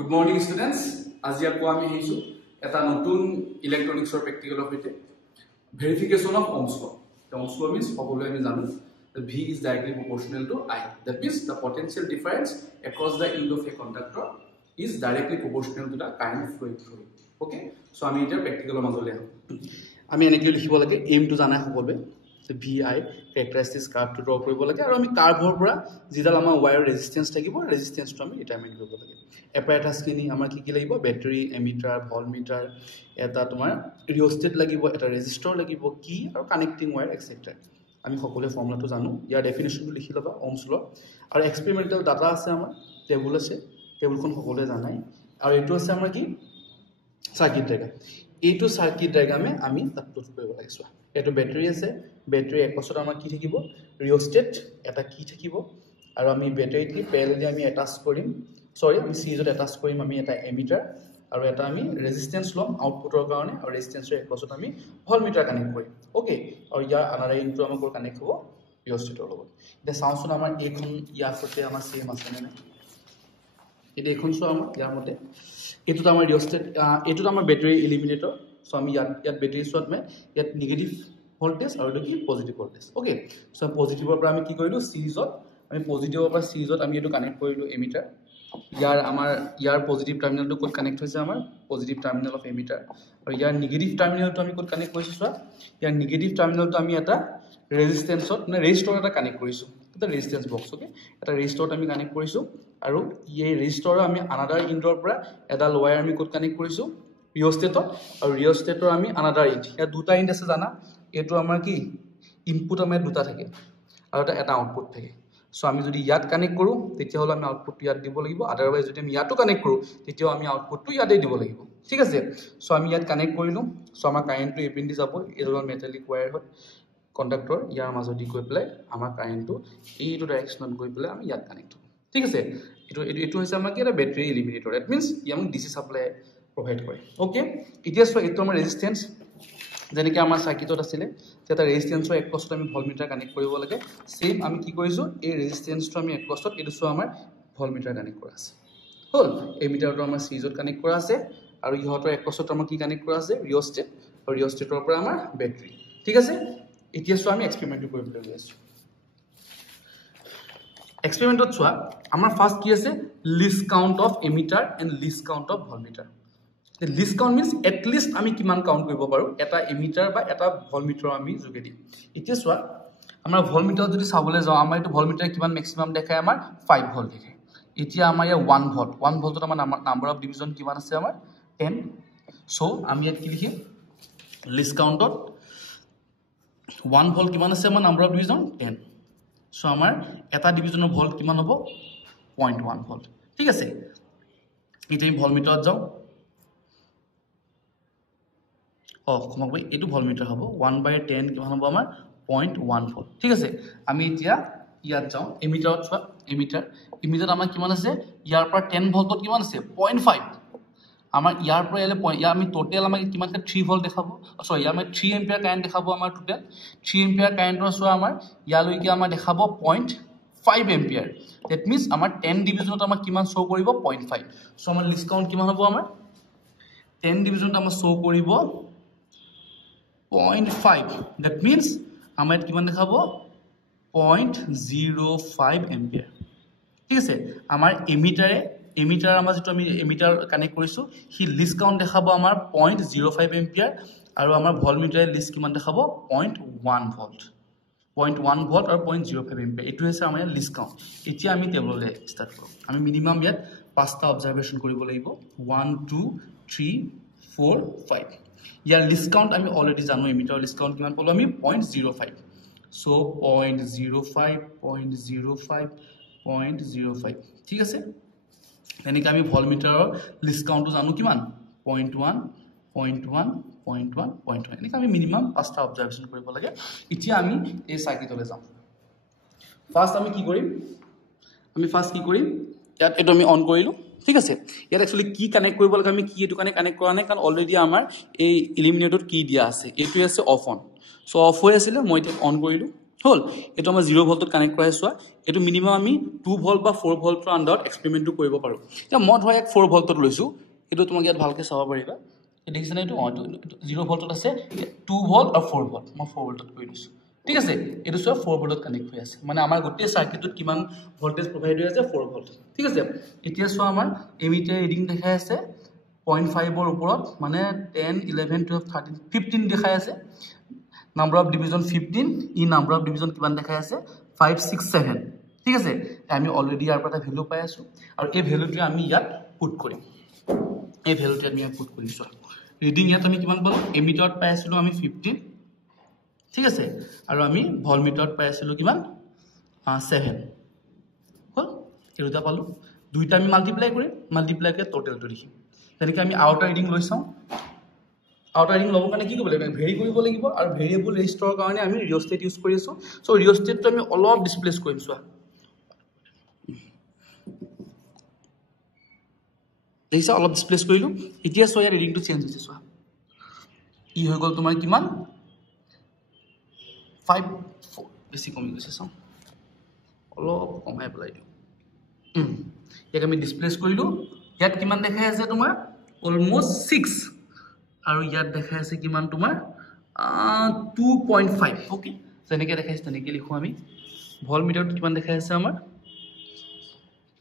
Good morning, students. As you are going to see, electronics or practical of it. Verification of Ohm's law. The Ohm's law means the V is directly proportional to I. That means the potential difference across the end of a conductor is directly proportional to the current flowing through it. Okay? So I mean practical I mean aim to jana the VI characteristics curve to draw কৰিব লাগে আৰু আমি কাৰ্ভৰ পৰা যিডাল আমাৰ where ৰেজিস্ট্যান্স থাকিব ৰেজিস্ট্যান্সটো আমি determine কৰিব লাগে এপাৰেটাস কিনি আমাৰ কি লাগিব ব্যাটাৰি এমিটাৰ ভলমিটাৰ এটা তোমাৰ ৰিঅস্টেট লাগিব এটা ৰেজিস্টৰ লাগিব কি আৰু কানেক্টিং ওয়্যাৰ এটসেট্ৰা আমি সকলোৱে ফৰ্মুলাটো জানো ইয়াৰ ডেফিনিশনটো লিখি লবা ওহমছ ল আৰু এক্সপেৰিমেন্টাল ডাটা আছে আমাৰ টেবুল আছে টেবুলখন সকলোৱে জানাই আৰু এটো আছে আমাৰ কি সাৰ্কিট ডায়াগ্ৰাম এইটো সাৰ্কিট ডায়াগ্ৰামে আমি তাত প্লট কৰিব লাগিছো এটো ব্যাটাৰি আছে ব্যাটাৰি একছত আমাৰ কি থাকিব ৰিঅস্টেট এটা কি থাকিব আৰু আমি ব্যাটাৰিটি প্যাৰেলালি আমি অ্যাটাচ কৰিম আমি সিৰিজত অ্যাটাচ কৰিম আমি এটা এমিটাৰ আৰু এটা আমি ৰেজিস্ট্যান্স লম আউটপুটৰ কাৰণে আৰু ৰেজিস্ট্যান্সৰ একছত আমি ভলমিটাৰ কানেক্ট কৰিম ওকে আৰু ইয়াৰ আনাৰ ইনটো আমাৰ কানেক্ট হ'ব ৰিঅস্টেটৰ লগত এটা চাওঁচোন আমাৰ এইখন ইয়াৰ সৈতে আমাৰ সেম আছে নে নাই এটা এখন সো আমাৰ ইয়াৰ মতে এটো আমাৰ ৰিঅস্টেট এটো আমাৰ ব্যাটাৰি এলিমিনেটৰ সো আমি ইয়াত ব্যাটাৰি সোৱাত মে ইয়াত নেগেটিভ ভোল্টেজ আৰু এটো কি পজিটিভ ভোল্টেজ ওকে সো পজিটিভৰ পৰা আমি কি কৰিলো সিৰিজত আমি পজিটিভৰ পৰা সিৰিজত আমি এটো কানেক্ট কৰিলো এমিটাৰ ইয়াৰ পজিটিভ টাৰ্মিনালটো কোড কানেক্ট হৈছে আমাৰ পজিটিভ টাৰ্মিনাল অফ এমিটাৰ আৰু ইয়াৰ নেগেটিভ টাৰ্মিনালটো আমি কোড কানেক্ট কৰিছো সোৱা ইয়াৰ নেগেটিভ টাৰ্মিনালটো আমি এটা ৰেজিস্ট্যান্সত মানে ৰেজিস্টৰ এটা কানেক্ট কৰিছো এটা ৰেজিস্ট্যান্স বক্স ওকে এটা ৰেজিস্টৰত আমি কানেক্ট কৰিছো আৰু এই ৰেজিস্টৰৰ আমি আনাদাৰ ইনডৰ পৰা এডাল ওয়্যাৰ আমি কোড কানেক্ট কৰিছো ৰিঅস্টেটত আৰু ৰিঅস্টেটৰ আমি আনাদাৰ ইন ইয়াৰ দুটা ইন আছে জানা এটো আমাৰ কি ইনপুট আমাৰ দুটা থাকে আৰু এটা আউটপুট থাকে সো আমি যদি ইয়াত কানেক্ট কৰো তেতিয়া হলে আমি আউটপুটটো ইয়াত দিব লাগিব আদাৰৱাইজ যদি আমি ইয়াতো কানেক্ট কৰো তেতিয়া আমি আউটপুটটো ইয়াতে দিব লাগিব ঠিক আছে সো আমি ইয়াত কানেক্ট কৰিলো সো আমাৰ কাৰেন্টটো এপিন্দি যাব এডাল মেটালিক ওয়্যাৰ হয় কন্ডাক্টৰ ইয়াৰ মাজদি গৈ প্লাই আমাৰ কাৰেন্টটো এইটো ডাইৰেকশনত গৈ প্লাই আমি ইয়াত কানেক্ট হ'ব ঠিক আছে এটো হৈছে আমাৰ কি এটা ব্যাটাৰি এলিমিনেটৰ দ্যাট মিন্স ইয়াম ডিসি সাপ্লাই প্ৰভাইড কৰে ওকে এতিয়া সো এটো আমাৰ ৰেজিস্ট্যান্স যেনেকৈ আমাৰ সাৰ্কিটত আছিল তেটা ৰেজিস্ট্যান্সৰ এককছত আমি ভলমিটাৰ কানেক্ট কৰিব লাগে সেম আমি কি কৰিছো এই ৰেজিস্ট্যান্সটো আমি এককছত এটো সো আমাৰ ভলমিটাৰ কানেক্ট কৰা আছে হল এমিটাৰটো আমাৰ সিৰিজত কানেক্ট কৰা আছে আৰু ইহতৰ এককছত আমাৰ কি কানেক্ট কৰা আছে ৰিঅস্টেট আৰু ৰিঅস্টেটৰ পৰা আমাৰ ব্যাটাৰি ঠিক আছে এতিয়া সো আমি এক্সপেৰিমেন্ট কৰিবলৈ গৈ আছো এক্সপেৰিমেন্টত সোৱা আমাৰ ফাৰ্স্ট কি আছে least count of ammeter and least count of voltmeter The list count means at least আমি কিমান কাউন্ট কৰিব পাৰো এটা এমিটাৰ বা এটা ভলমিটাৰ আমি যোগেদি এতিয়া সোৱা আমাৰ ভলমিটাৰ যদি চাবলৈ যাও আমাৰ এটো ভলমিটাৰ কিমান ম্যাক্সিমাম দেখায় আমাৰ 5 ভোল্ট দেখায় এতিয়া আমাৰ ইয়া 1 ভোল্টত আমাৰ নাম্বাৰ অফ ডিভিজন কিমান আছে আমাৰ 10 সো আমি ইয়াত কি লিখিম লিষ্ট কাউন্টত 1 ভোল্ট কিমান আছে আমাৰ নাম্বাৰ অফ ডিভিজন 10 সো আমাৰ এটা ডিভিজনৰ ভোল্ট কিমান হ'ব 0.1 ভোল্ট ঠিক আছে এতিয়া ভলমিটাৰত যাও ক্ষমা কৰি এটো ভলমিটাৰ হ'ব 1/10 কিমান হ'ব আমাৰ 0.1 ভোল্ট ঠিক আছে আমি এতিয়া ইয়াত যাও এমিটাৰত চোৱা এমিটাৰত আমাৰ কিমান আছে ইয়াৰ পৰা 10 ভোল্টত কিমান আছে 0.5 আমাৰ ইয়াৰ পৰা ইয়াৰ আমি টোটাল আমাৰ কিমান 3 ভোল্ট দেখাব সৰি আমাৰ 3 এম্পিয়াৰ কাৰেন্ট দেখাব আমাৰ টোটাল 3 এম্পিয়াৰ কাৰেন্টৰ চোৱা আমাৰ ইয়ালৈকে আমাৰ দেখাব 0.5 এম্পিয়াৰ দ্যাট মিন্স আমাৰ 10 ডিভিজনত আমাৰ কিমান শো কৰিব 0.5 সো আমাৰ লিষ্ট কাউন্ট কিমান হ'ব আমাৰ 10 ডিভিজনত আমাৰ শো কৰিব 0.5 that means আমাৰ কিমান দেখাব 0.05 এম্পিয়াৰ ঠিক আছে আমাৰ এমিটাৰ আমাৰ যেটো আমি এমিটাৰ কানেক্ট কৰিছো হি লিষ্ট কাউন্ট দেখাব আমাৰ 0.05 এম্পিয়াৰ আৰু আমাৰ ভলমিটাৰ লিষ্ট কিমান দেখাব 0.1 ভোল্ট 0.1 ভোল্ট আৰু 0.05 এম্পিয়াৰ এটো হৈছে আমাৰ লিষ্ট কাউন্ট এতিয়া আমি টেবুললে ষ্টাৰ্ট কৰো আমি মিনিমাম ইয়াত পাঁচটা অবজাৰভেশন কৰিব লাগিব 1 2 3 4 5 ইয়াৰ লিষ্ট কাউন্ট আমি অলৰেডি জানো এমিটাৰ লিষ্ট কাউন্ট কিমান পালো আমি 0.05 সো 0.05 ঠিক আছে এনেকৈ আমি ভলমিটাৰৰ লিষ্ট কাউন্টটো জানো কিমান 0.1 এনেকৈ আমি মিনিমাম পাঁচটা অবজাৰভেশন কৰিব লাগে এতিয়া আমি এই সাৰ্কিটলৈ যাম ফাৰ্স্ট আমি কি কৰিম ইয়াত এটো আমি অন কৰিলো ঠিক আছে ইয়াত एक्चुअली কি কানেক্ট কৰিব লাগে আমি কি এটো কানেক্ট কৰা নাই কাৰণ অলৰেডি আমাৰ এই এলিমিনেটৰত কি দিয়া আছে এটো আছে অফ অন সো অফ হৈ আছিল মই এটা অন কৰিলো হল এটো আমাৰ 0 ভল্টত কানেক্ট কৰাই চোৱা এটো মিনিমাম আমি 2 ভল্ট বা 4 ভল্টৰ আন্ডাৰত এক্সপেৰিমেন্টটো কৰিব পাৰো এটা মই ধৰা এক 4 ভল্টত লৈছো এটো তোমাক ইয়াত ভালকে চাব পাৰিবা দেখিছানে এটো 0 ভল্টত আছে 2 ভল্ট আৰু 4 ভল্ট মই 4 ভল্টত কৰি দিছো ঠিক আছে এটো সব 4 ভল্টত কানেক্ট হৈ আছে মানে আমাৰ গোটেই সাৰ্কিটত কিমান ভল্টেজ প্ৰভাইড হৈ আছে 4 ভল্ট ঠিক আছে এতিয়া সো আমাৰ এমিটাৰ ৰিডিং দেখাই আছে 0.5 ৰ ওপৰত মানে 10 11 12 13 15 দেখাই আছে number of division 15 E number of division কিমান দেখাই আছে 5 6 7 ঠিক আছে আমি অলৰেডি ইয়াৰ পৰা ভ্যালু পাই আছো আৰু এই ভ্যালুটো আমি ইয়াত পুট কৰিম এই ভ্যালুটো আমি ইয়াত পুট কৰিছো ৰিডিং ইয়াত আমি কিমান পালো এমিটাৰত পাই আছিলো আমি 15 ঠিক আছে আৰু আমি ভলমিটাৰত পাই আছিলো কিমান 7 হল এই দুটা পালো দুইটা আমি মাল্টিপ্লাই কৰিম মাল্টিপ্লাই কৰি টোটালটো লিখিম তেনেকৈ আমি আউটাৰ ৰিডিং লৈ চাও আউটাৰ ৰিডিং লব কাৰণে কি কৰিব লাগিব ভেৰি কৰিব লাগিব আৰু ভেৰিয়েবল ৰেজিষ্টৰৰ কাৰণে আমি ৰিঅস্টেট ইউজ কৰি আছো সো ৰিঅস্টেটটো আমি অলপ ডিসপ্লেস কৰিম চোৱা দেখিছা অলপ ডিসপ্লেস কৰিলো এতিয়া সো ইয়াৰ ৰিডিংটো চেঞ্জ হৈছে চোৱা ই হৈ গল তোমাৰ কিমান 5 4 বেছি কমি গৈছে চাও অলপ কমাই পেলাই দিও ইয়াক আমি ডিসপ্লেস কৰিলো ইয়াত কিমান দেখাই আছে তোমাৰ অলমোস্ট 6 আৰু ইয়াত দেখাই আছে কিমান তোমাৰ 2.5 ওকে যেনেকৈ দেখাইছে তেনেকৈ লিখো আমি ভলমিটাৰত কিমান দেখাই আছে আমাৰ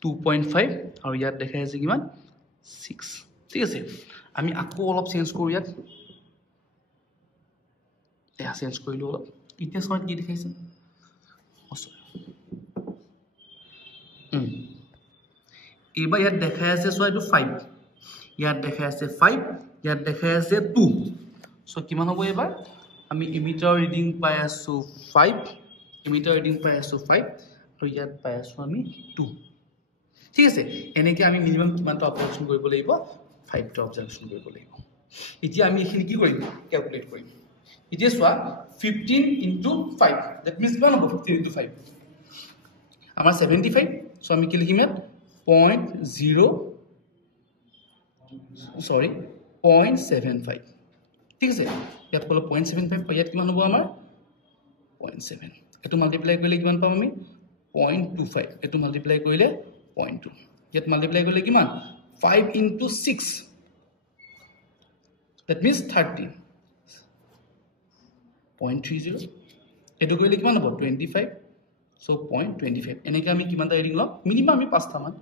2.5 আৰু ইয়াত দেখাই আছে কিমান 6 ঠিক আছে আমি আকৌ অলপ চেঞ্জ কৰো ইয়াত এয়া চেঞ্জ কৰিলো অলপ এতিয়া সব কি দেখাইছে এবাৰ ইয়াত দেখাই আছে সো এটো 5 ইয়াত দেখাই আছে 5 ইয়াত দেখাই আছে 2 সো কিমান হ'ব এবাৰ আমি এমিটাৰ ৰিডিং পাই আছো 5 এমিটাৰ ৰিডিং পাই আছো 5 আৰু ইয়াত পাই আছো আমি 2 ঠিক আছে এনেকৈ আমি মিনিমাম কিমানটা অপাৰেচন কৰিব লাগিব 5 টা অবজাৰভেশন কৰিব লাগিব এতিয়া আমি এখিনি কি কৰিম ক্যালকুলেট কৰিম এতিয়া সোৱা 15 into 5 that means কিমান হ'ব 15 into 5 আমাৰ 75 সো আমি কি লিখিম ইয়াত 0.75 ঠিক আছে ইয়াত কলো 0.75 ইয়াত কিমান হ'ব আমাৰ 0.7 এটো মাল্টিপ্লাই কৰিলে কিমান পাম আমি 0.25 এটো মাল্টিপ্লাই কৰিলে 0.2 ইয়াত মাল্টিপ্লাই কৰিলে কিমান 5 into 6 that means 30 0.30 এটো কৰিলে কিমান হ'ব 25 so 0.25 এনেকৈ আমি কিমানটা ৰিডিং লম মিনিমাম আমি 5টা মান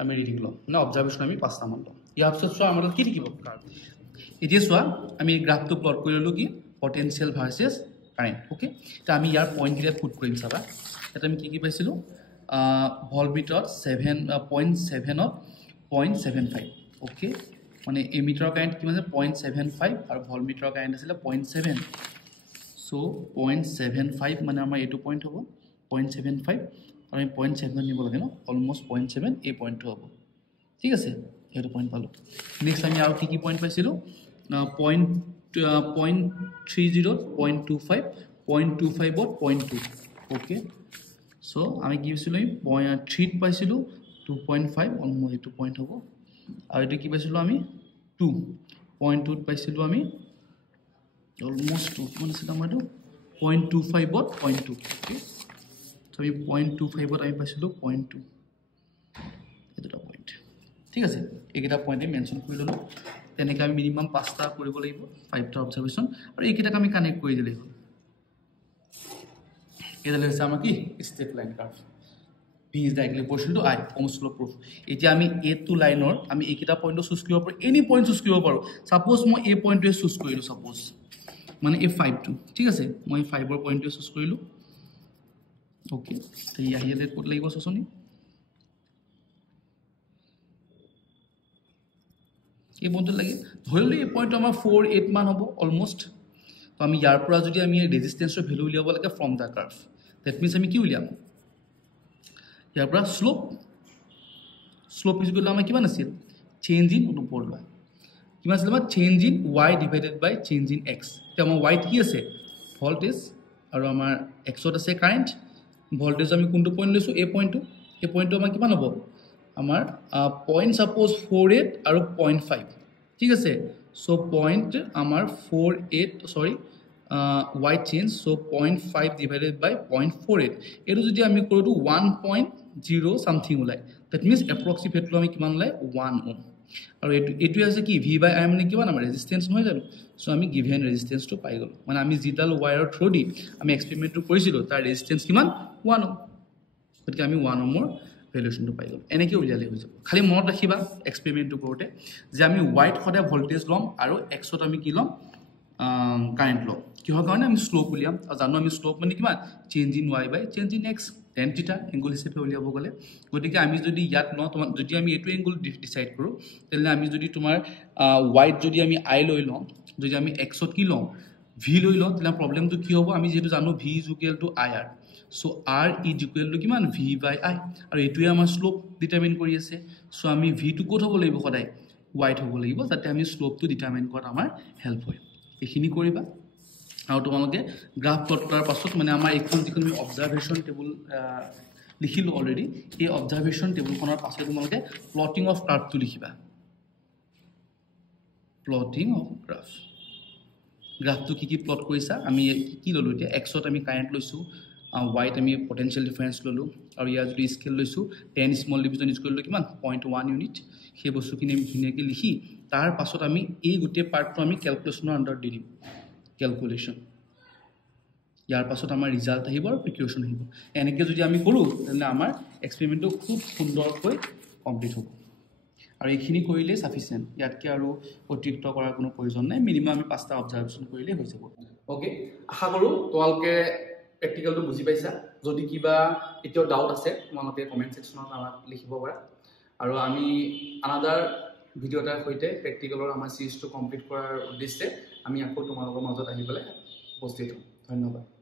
আমি ৰিডিং লম না অবজাৰভেশন আমি 5টা মান লম ইয়াৰ পিছত চোৱা আমাৰ কি থাকিব কাৰ্ভ এতিয়া চোৱা আমি গ্ৰাফটো প্লট কৰি ললো কি পটেনশিয়াল ভাৰ্সেস কাৰেন্ট ওকে তা আমি ইয়াৰ পইণ্ট গিলা পুট কৰিম চাবা এটা আমি কি পাইছিলো ভলমিটাৰ 7.7 of 0.75 ওকে মানে এমিটাৰ কাৰেন্ট কিমান আছে 0.75 আৰু ভলমিটাৰ কাৰেন্ট আছিল 0.7 so 0.75 মানে আমাৰ এটো পইণ্ট হ'ব 0.75 আৰু আমি 0.7 নিব লাগে ন অলমোস্ট 0.7 এই পইণ্টটো হ'ব ঠিক আছে এটো পইণ্ট পালো নেক্সট আমি আৰু কি পইণ্ট পাইছিলো 0.30 0.25 0.25 0.2 ওকে so আমি কি পাইছিলো 0.3 পাইছিলো 2.5 অলমোস্ট এটো পইণ্ট হ'ব আৰু এটো কি পাইছিলো আমি 2.2 পাইছিলো আমি almost 2 মানে সেটা আমাৰটো 0.25 বট 0.2 okay so আমি 0.25 বট আমি পাইছিলো 0.2 এটা পইণ্ট ঠিক আছে এইকেইটা পইণ্টে মেনশন কৰি ললো তেনেকৈ আমি মিনিমাম 5টা কৰিব লাগিব 5টা অবজাৰভেশন আৰু এইকেইটাক আমি কানেক্ট কৰি দিলে হ'ল এটা হৈছে আমাৰ কি straight line curve V is directly proportional to I Ohm's law proof এতিয়া আমি a টু লাইনৰ আমি এইকেইটা পইণ্ট চুজ কৰিব পাৰো এনি পইণ্ট চুজ কৰিব পাৰো সাপোজ মই এই পইণ্টটো চুজ কৰিলো সাপোজ মানে এই 5 টো ঠিক আছে মই 5 ৰ পইণ্টটো চুজ কৰিলো ওকে তো ইয়াতে কোড লাগিব সসনি এই পইণ্টটো লাগে ধৰিলো এই পইণ্টটো আমাৰ 4 8 মান হ'ব অলমোস্ট তো আমি ইয়াৰ পৰা যদি আমি ৰেজিস্ট্যান্সৰ ভ্যালু উলিয়াব লাগে from da curve that means আমি কি উলিয়াম ইয়াৰ পৰা স্লোপ ইজ ইকুৱেল আমাৰ কিমান আছিল চেঞ্জ ইন ওপৰ লোৱা কিমান আছিল আমাৰ change in y divided by change in x তে আমাৰ y কি আছে ভোল্টেজ আৰু আমাৰ x ত আছে কাৰেন্ট ভোল্টেজ আমি কোনটো পইণ্ট লৈছো এই পইণ্টটো আমাৰ কিমান হ'ব আমাৰ পইণ্ট সাপোজ 48 আৰু 0.5 ঠিক আছে সো পইণ্ট আমাৰ 48 সৰি y change, so 0.5 divided by 0.48 এইটো যদি আমি কৰো তো 1.0 সামথিং ওলাই that means approximately আমি কিমান ওলাই 1 ohm আৰু এটো আছে কি v by i মানে কিমান আমাৰ ৰেজিস্ট্যান্স নহয় জানো সো আমি গিভেন ৰেজিস্ট্যান্স তো পাই গল মানে আমি জিডাল ওয়্যাৰৰ থ্ৰু দি আমি এক্সপেৰিমেন্ট তো কৰিছিলো তাৰ ৰেজিস্ট্যান্স কিমান 1 ohm গতিকে আমি 1 ohm ৰ ভ্যালুয়েশন তো পাই গল এনেকে উলিয়ালে হৈ যাব খালি মনত ৰাখিবা এক্সপেৰিমেন্ট তো কৰোতে যে আমি y ত সদায় ভোল্টেজ লম আৰু x ত আমি কি লম কাৰেন্ট ল কিহৰ কাৰণে আমি স্লোপ উলিয়াম আৰু জানো আমি স্লোপ মানে কিমান change in y by change in x tan theta angle হিচাপে উলিয়াব গলে গতিকে আমি যদি ইয়াত ন তোমাৰ যদি আমি এটো এংগল ডিসাইড কৰো তেলে আমি যদি তোমাৰ y ত যদি আমি i লৈ লম যদি আমি x ত কি লম v লৈ লম তেলে প্ৰবলেমটো কি হ'ব আমি যেটো জানো v = ir so r = কিমান v by i আৰু এটোই আমাৰ স্লোপ ডিটাৰমাইন কৰি আছে so আমি v টো ক'ত হ'ব লাগিব সদায় y ত হ'ব লাগিব যাতে আমি স্লোপটো ডিটাৰমাইন কৰাত আমাৰ হেল্প হয় এখিনি কৰিবা আৰু তোমালোকে গ্ৰাফ প্লট কৰাৰ পাছত মানে আমাৰ এখন যিখন আমি অবজাৰভেশন টেবুল লিখিলো অলৰেডি এই অবজাৰভেশন টেবুলখনৰ পাছত তোমালোকে প্লটিং অফ কাৰ্ভটো লিখিবা প্লটিং অফ গ্ৰাফ গ্ৰাফটো কি প্লট কৰিছা আমি কি ললো এতিয়া x ত আমি কাৰেন্ট লৈছো y ত আমি পটেনশিয়াল ডিফাৰেন্স ললো আৰু ইয়াৰ যদি স্কেল লৈছো 10 স্মল ডিভিজন ইজ কৰিলো কিমান 0.1 ইউনিট সেই বস্তুখিনি আমি ধুনীয়াকৈ লিখি তাৰ পাছত আমি এই গোটে পাৰ্টটো আমি ক্যালকুলেশনৰ আন্ডাৰ দি দিম ক্যালকুলেশন ইয়াৰ পাছত আমাৰ ৰিজাল্ট আহিব আৰু প্ৰিকুৱেশ্যন আহিব এনেকৈ যদি আমি কৰো তেনে আমাৰ এক্সপেৰিমেন্টটো খুব সুন্দৰকৈ কমপ্লিট হ'ব আৰু এইখিনি কৰিলে সাফিসিয়েন্ট ইয়াতকে আৰু অতিৰিক্ত কৰাৰ কোনো প্ৰয়োজন নাই মিনিমাম আমি 5টা অবজাৰভেশন কৰিলে হৈ যাব ওকে আশা কৰো তোমালোকে প্ৰেক্টিকেলটো বুজি পাইছা যদি কিবা এতিয়াও ডাউট আছে তোমালোকে কমেন্ট সেকশনত আমাক লিখিব পাৰা আৰু আমি আনাদাৰ ভিডিও এটাৰ সৈতে প্ৰেক্টিকেলৰ আমাৰ সিৰিজটো কমপ্লিট কৰাৰ উদ্দেশ্যে আমি আকৌ তোমালোকৰ মাজত আহিবলৈ উপস্থিত হ'ম ধন্যবাদ